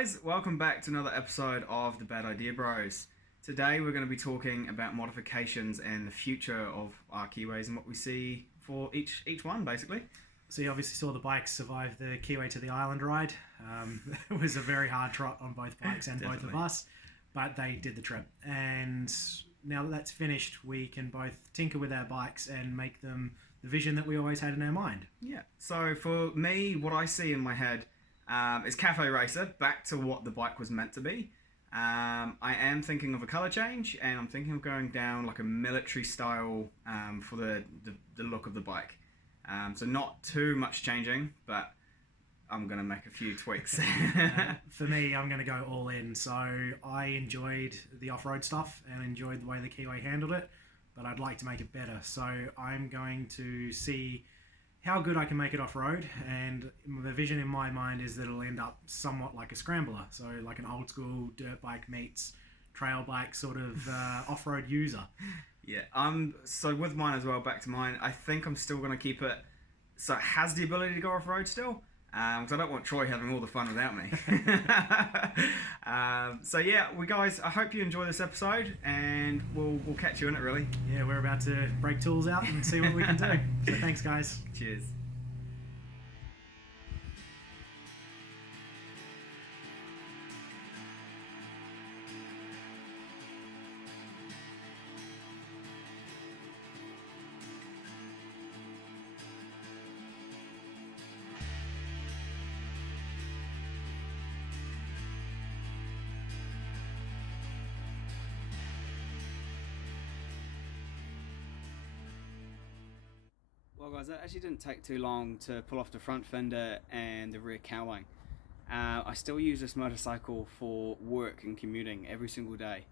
guys, welcome back to another episode of the Bad Idea Bros. Today we're going to be talking about modifications and the future of our Keeways and what we see for each one, basically. So you obviously saw the bikes survive the Keeway to the Island ride. It was a very hard trot on both bikes and both of us, but they did the trip. And now that that's finished, we can both tinker with our bikes and make them the vision that we always had in our mind. Yeah, so for me, what I see in my head is Cafe Racer, back to what the bike was meant to be. I am thinking of a colour change, and I'm thinking of going down like a military style for the look of the bike. So not too much changing, but I'm going to make a few tweaks. For me, I'm going to go all in. So I enjoyed the off-road stuff and enjoyed the way the Keeway handled it, but I'd like to make it better. So I'm going to see how good I can make it off-road, and the vision in my mind is that it'll end up somewhat like a scrambler, so like an old school dirt bike meets trail bike sort of off-road user. Yeah, so with mine as well, back to mine, I think I'm still going to keep it so it has the ability to go off-road still, because I don't want Troy having all the fun without me. So yeah, guys, I hope you enjoy this episode, and we'll catch you in it, really. Yeah, we're about to break tools out and see what we can do. So thanks, guys. Cheers. Well guys, that actually didn't take too long to pull off the front fender and the rear cowling. I still use this motorcycle for work and commuting every single day.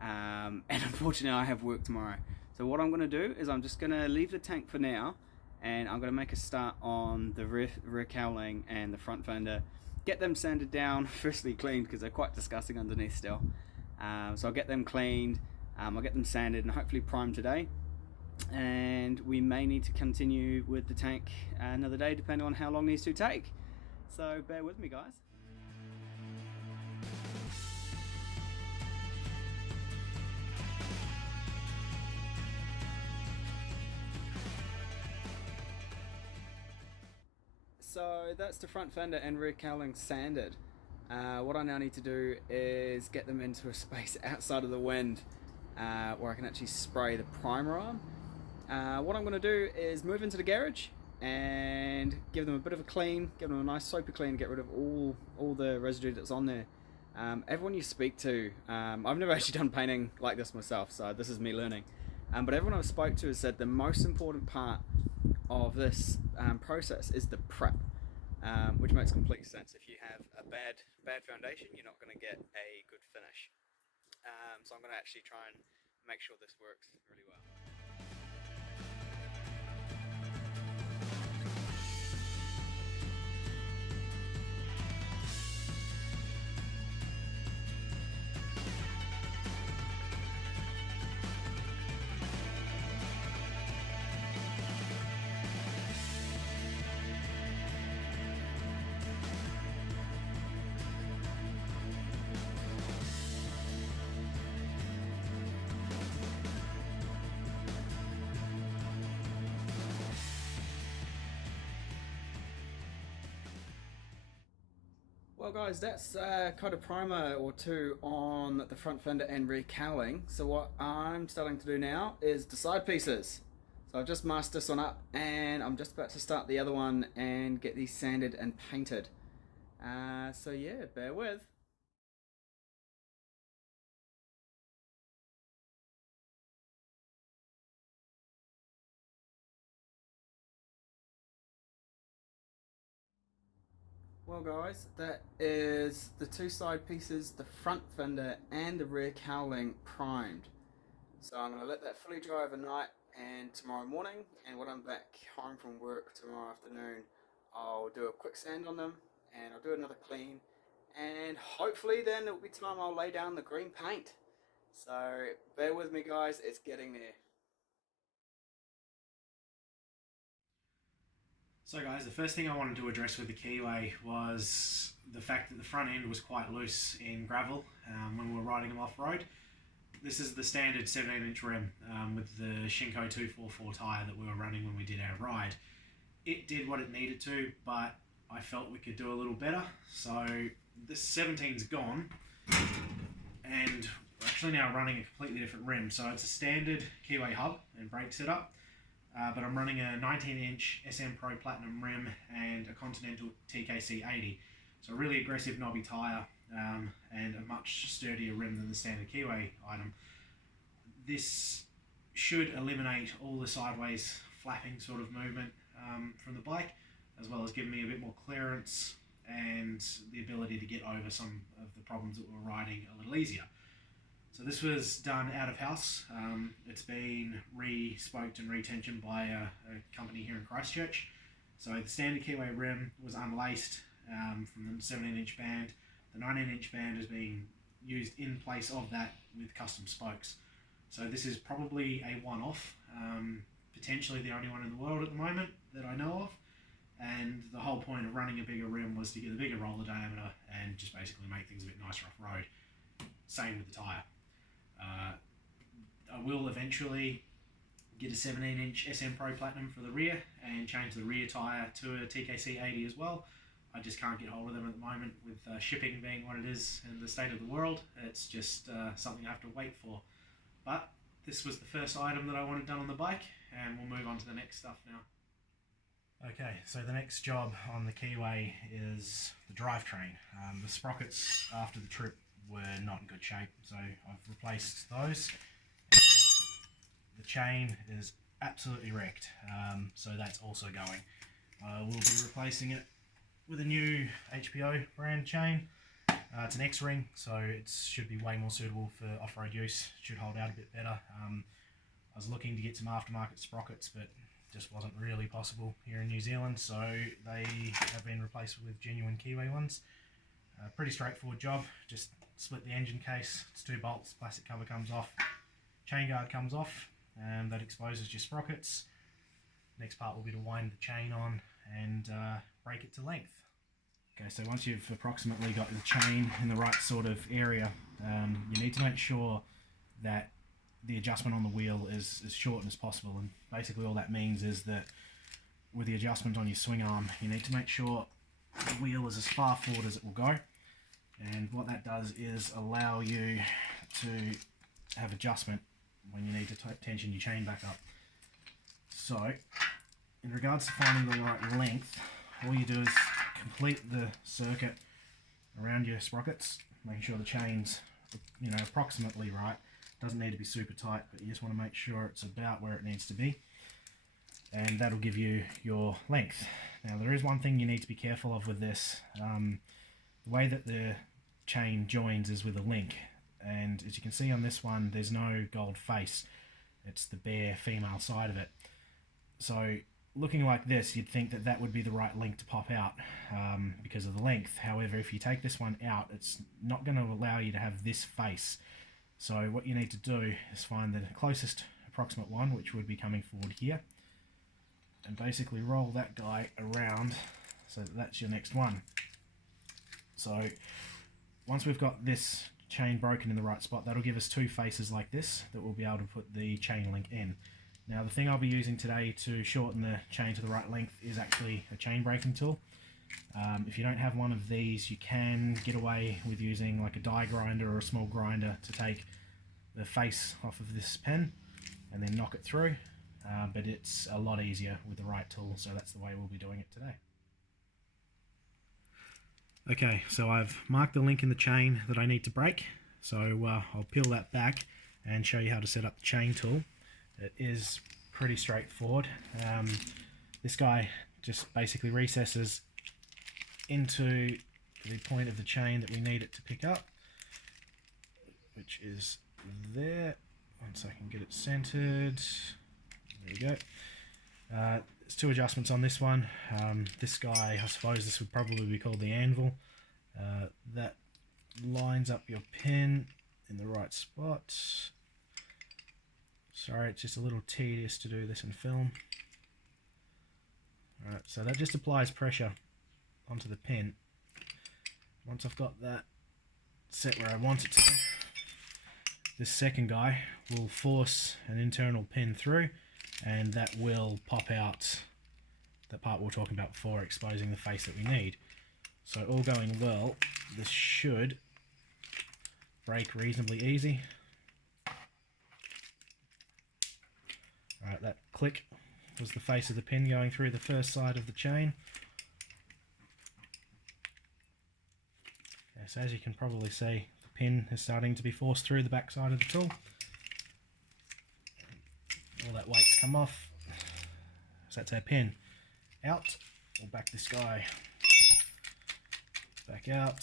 And unfortunately I have work tomorrow. So what I'm going to do is I'm just going to leave the tank for now, and I'm going to make a start on the rear cowling and the front fender. Get them sanded down, firstly cleaned because they're quite disgusting underneath still. So I'll get them cleaned, I'll get them sanded and hopefully primed today. And we may need to continue with the tank another day depending on how long these two take. So bear with me, guys. So that's the front fender and rear cowling sanded. What I now need to do is get them into a space outside of the wind where I can actually spray the primer on. What I'm going to do is move into the garage and give them a bit of a clean, give them a nice soapy clean, get rid of all the residue that's on there. Everyone you speak to, I've never actually done painting like this myself, so this is me learning. But everyone I've spoke to has said the most important part of this process is the prep, which makes complete sense. If you have a bad foundation, you're not going to get a good finish. So I'm going to actually try and make sure this works really well. Well guys, that's kind of primer or two on the front fender and rear cowling. So what I'm starting to do now is the side pieces. So I've just masked this one up and I'm just about to start the other one and get these sanded and painted. So yeah, bear with. Well guys, that is the two side pieces, the front fender and the rear cowling primed. So I'm going to let that fully dry overnight, and tomorrow morning, and when I'm back home from work tomorrow afternoon, I'll do a quick sand on them and I'll do another clean, and hopefully then it'll be time I'll lay down the green paint. So bear with me guys, it's getting there. So guys, the first thing I wanted to address with the Keeway was the fact that the front end was quite loose in gravel when we were riding them off-road. This is the standard 17-inch rim with the Shinko 244 tyre that we were running when we did our ride. It did what it needed to, but I felt we could do a little better. So this 17's gone, and we're actually now running a completely different rim. So it's a standard Keeway hub and brake setup, but I'm running a 19-inch SM Pro Platinum rim and a Continental TKC 80. So a really aggressive knobby tyre and a much sturdier rim than the standard Keeway item. This should eliminate all the sideways flapping sort of movement from the bike, as well as giving me a bit more clearance and the ability to get over some of the problems that we're riding a little easier. So this was done out of house. It's been re-spoked and retensioned by a company here in Christchurch. So the standard Keeway rim was unlaced from the 17-inch band. The 19-inch band is being used in place of that with custom spokes. So this is probably a one-off, potentially the only one in the world at the moment that I know of. And the whole point of running a bigger rim was to get a bigger roller diameter and just basically make things a bit nicer off-road. Same with the tyre. I will eventually get a 17-inch SM Pro Platinum for the rear and change the rear tyre to a TKC 80 as well. I just can't get hold of them at the moment with shipping being what it is in the state of the world. It's just something I have to wait for. But this was the first item that I wanted done on the bike, and we'll move on to the next stuff now. Okay, so the next job on the Keeway is the drivetrain. The sprockets after the trip were not in good shape, so I've replaced those. The chain is absolutely wrecked, so that's also going. I will be replacing it with a new HPO brand chain. It's an X-ring, so it should be way more suitable for off-road use. It should hold out a bit better. I was looking to get some aftermarket sprockets, but just wasn't really possible here in New Zealand, so they have been replaced with genuine Keeway ones. Pretty straightforward job. Just split the engine case. It's 2 bolts. Plastic cover comes off. Chain guard comes off, and that exposes your sprockets. Next part will be to wind the chain on and break it to length. Okay, so once you've approximately got the chain in the right sort of area, you need to make sure that the adjustment on the wheel is as short as possible, and basically all that means is that with the adjustment on your swing arm, you need to make sure the wheel is as far forward as it will go, and what that does is allow you to have adjustment when you need to tension your chain back up. So in regards to finding the right length, all you do is complete the circuit around your sprockets, making sure the chain's approximately right. Doesn't need to be super tight, but you just want to make sure it's about where it needs to be, and that'll give you your length. Now there is one thing you need to be careful of with this. The way that the chain joins is with a link, and as you can see on this one, there's no gold face. It's the bare female side of it. So looking like this, you'd think that that would be the right link to pop out because of the length. However, if you take this one out, it's not going to allow you to have this face. So what you need to do is find the closest approximate one, which would be coming forward here, and basically roll that guy around so that that's your next one. So once we've got this chain broken in the right spot, that'll give us 2 faces like this that we'll be able to put the chain link in. Now the thing I'll be using today to shorten the chain to the right length is actually a chain breaking tool. If you don't have one of these, you can get away with using like a die grinder or a small grinder to take the face off of this pen and then knock it through, but it's a lot easier with the right tool, so that's the way we'll be doing it today. Okay, so I've marked the link in the chain that I need to break, so I'll peel that back and show you how to set up the chain tool. It is pretty straightforward. This guy just basically recesses into the point of the chain that we need it to pick up, which is there. Once I can get it centered, there we go. There's 2 adjustments on this one. This guy, I suppose this would probably be called the anvil. That lines up your pin in the right spot. Sorry, it's just a little tedious to do this in film. Alright, Alright, so that just applies pressure onto the pin. Once I've got that set where I want it to, this second guy will force an internal pin through, and that will pop out the part we were talking about before, exposing the face that we need. So all going well, this should break reasonably easy. Alright, that click was the face of the pin going through the first side of the chain. Okay, so as you can probably see, the pin is starting to be forced through the back side of the tool. All that weight's come off. So that's our pin out. We'll back this guy back out.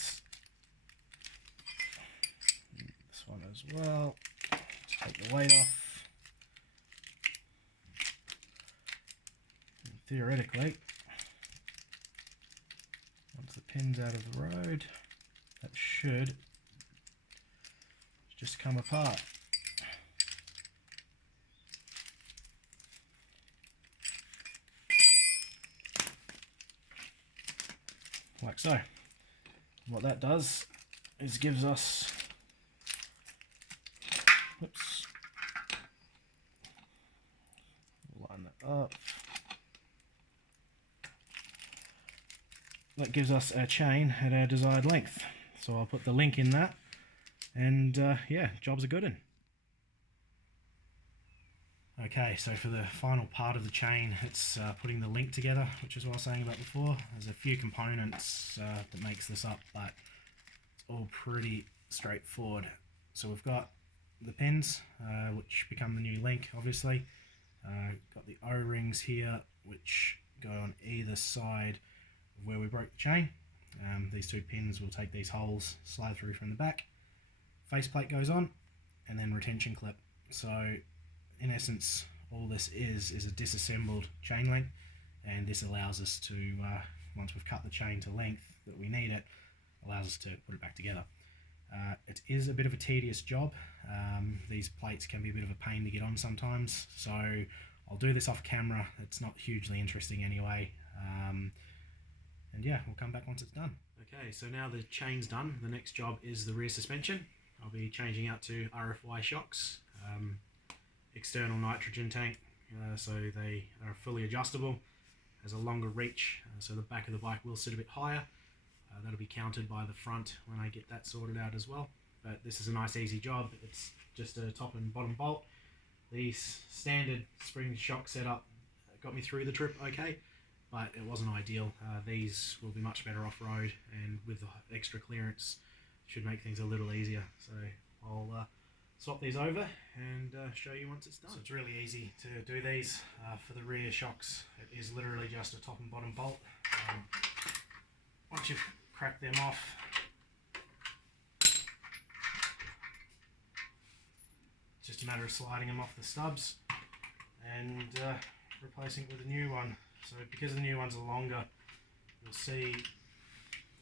This one as well. Just take the weight off. And theoretically, once the pin's out of the road, that should just come apart. Like so. What that does is gives us, whoops, line that up. That gives us a chain at our desired length. So I'll put the link in that, and yeah, job's a good one. Okay, so for the final part of the chain, it's putting the link together, which is what I was saying about before. There's a few components that makes this up, but it's all pretty straightforward. So we've got the pins, which become the new link, obviously. Got the O-rings here, which go on either side of where we broke the chain. These two pins will take these holes, slide through from the back. Faceplate goes on, and then retention clip. So in essence, all this is a disassembled chain link, and this allows us to, once we've cut the chain to length that we need it, allows us to put it back together. It is a bit of a tedious job. These plates can be a bit of a pain to get on sometimes, so I'll do this off camera. It's not hugely interesting anyway. And yeah, we'll come back once it's done. Okay, so now the chain's done, the next job is the rear suspension. I'll be changing out to RFY shocks. External nitrogen tank, so they are fully adjustable, has a longer reach, so the back of the bike will sit a bit higher. That'll be counted by the front when I get that sorted out as well. But this is a nice easy job. It's just a top and bottom bolt. The standard spring shock setup got me through the trip okay, but it wasn't ideal. These will be much better off-road, and with the extra clearance should make things a little easier. So I'll swap these over and show you once it's done. So it's really easy to do these. For the rear shocks, it is literally just a top and bottom bolt. Once you've cracked them off, it's just a matter of sliding them off the stubs and replacing it with a new one. So because the new ones are longer, you'll see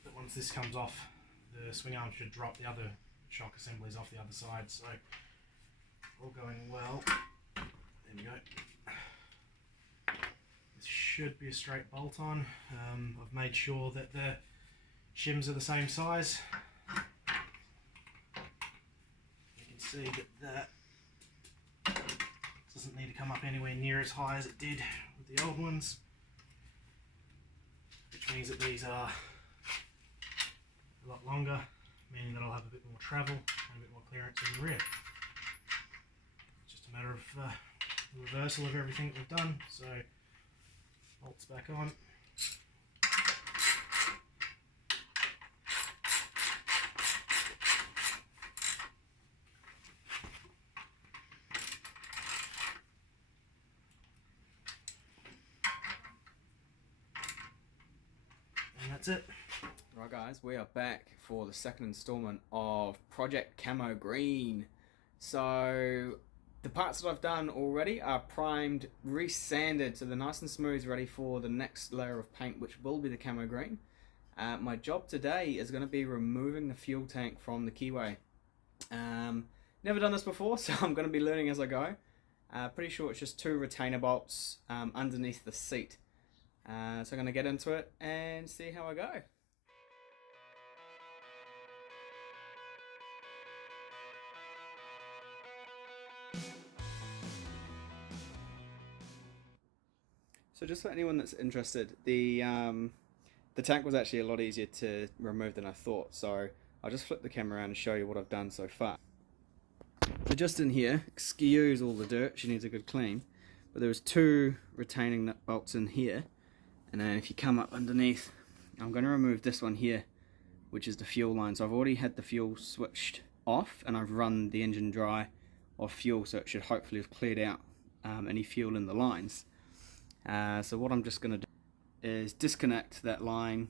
that once this comes off, the swing arm should drop the other shock assemblies off the other side. So all going well. There we go. This should be a straight bolt on. I've made sure that the shims are the same size. You can see that doesn't need to come up anywhere near as high as it did with the old ones, which means that these are a lot longer, meaning that I'll have a bit more travel and a bit more clearance in the rear. It's just a matter of the reversal of everything that we've done. So bolts back on. And that's it. Right guys, we are back for the second installment of Project Camo Green. So the parts that I've done already are primed, resanded, so they're nice and smooth, ready for the next layer of paint, which will be the Camo Green. My job today is going to be removing the fuel tank from the Keeway. Never done this before, so I'm going to be learning as I go. Pretty sure it's just 2 retainer bolts underneath the seat. So I'm going to get into it and see how I go. So just for anyone that's interested, the tank was actually a lot easier to remove than I thought. So I'll just flip the camera around and show you what I've done so far. So just in here, excuse all the dirt, she needs a good clean. But there was 2 retaining nut bolts in here. And then if you come up underneath, I'm going to remove this one here, which is the fuel line. So I've already had the fuel switched off and I've run the engine dry of fuel, so it should hopefully have cleared out any fuel in the lines. So what I'm just going to do is disconnect that line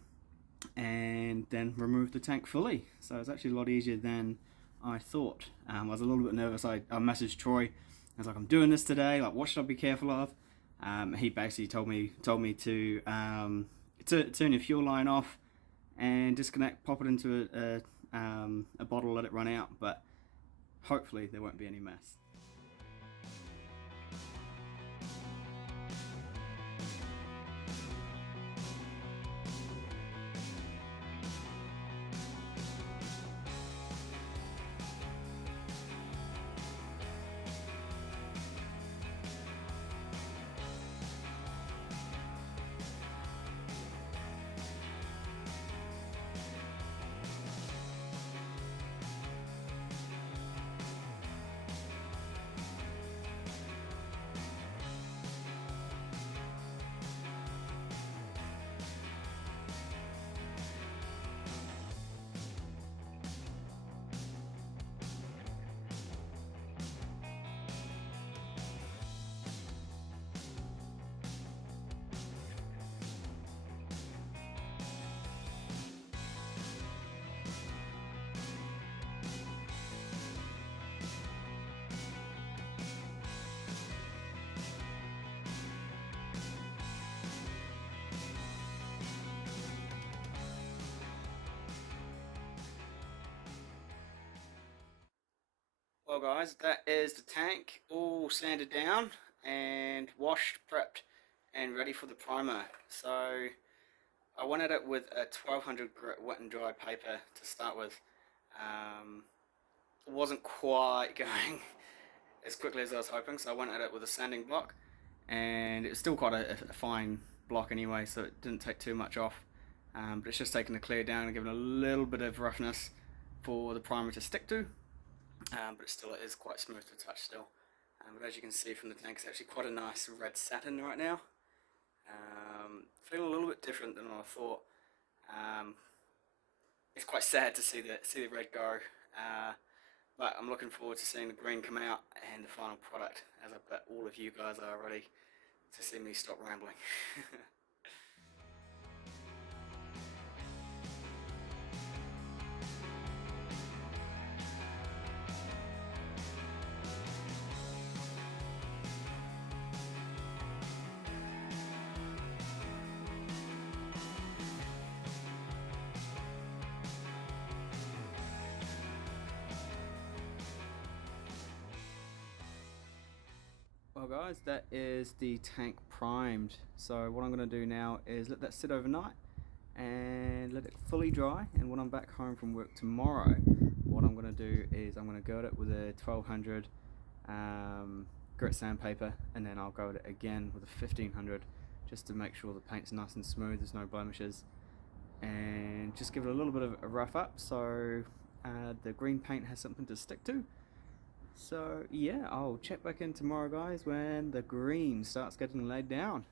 and then remove the tank fully. So it's actually a lot easier than I thought. I was a little bit nervous. I messaged Troy. I was like, I'm doing this today, like what should I be careful of? He basically told me to turn your fuel line off and disconnect, pop it into a bottle, let it run out, but hopefully there won't be any mess. Well guys, that is the tank all sanded down and washed, prepped and ready for the primer. So I went at it with a 1200 grit wet and dry paper to start with. It wasn't quite going as quickly as I was hoping, so I went at it with a sanding block, and it was still quite a fine block anyway, so it didn't take too much off. But it's just taken the clear down and given a little bit of roughness for the primer to stick to. But it is quite smooth to touch still. But as you can see from the tank, it's actually quite a nice red satin right now. Feeling a little bit different than I thought. It's quite sad to see the red go, but I'm looking forward to seeing the green come out and the final product, as I bet all of you guys are ready to see me stop rambling. Well guys, that is the tank primed. So what I'm going to do now is let that sit overnight and let it fully dry, and when I'm back home from work tomorrow, what I'm going to do is I'm going to gird it with a 1200 grit sandpaper, and then I'll gird it again with a 1500 just to make sure the paint's nice and smooth, there's no blemishes, and just give it a little bit of a rough up so the green paint has something to stick to. So yeah, I'll check back in tomorrow guys when the green starts getting laid down.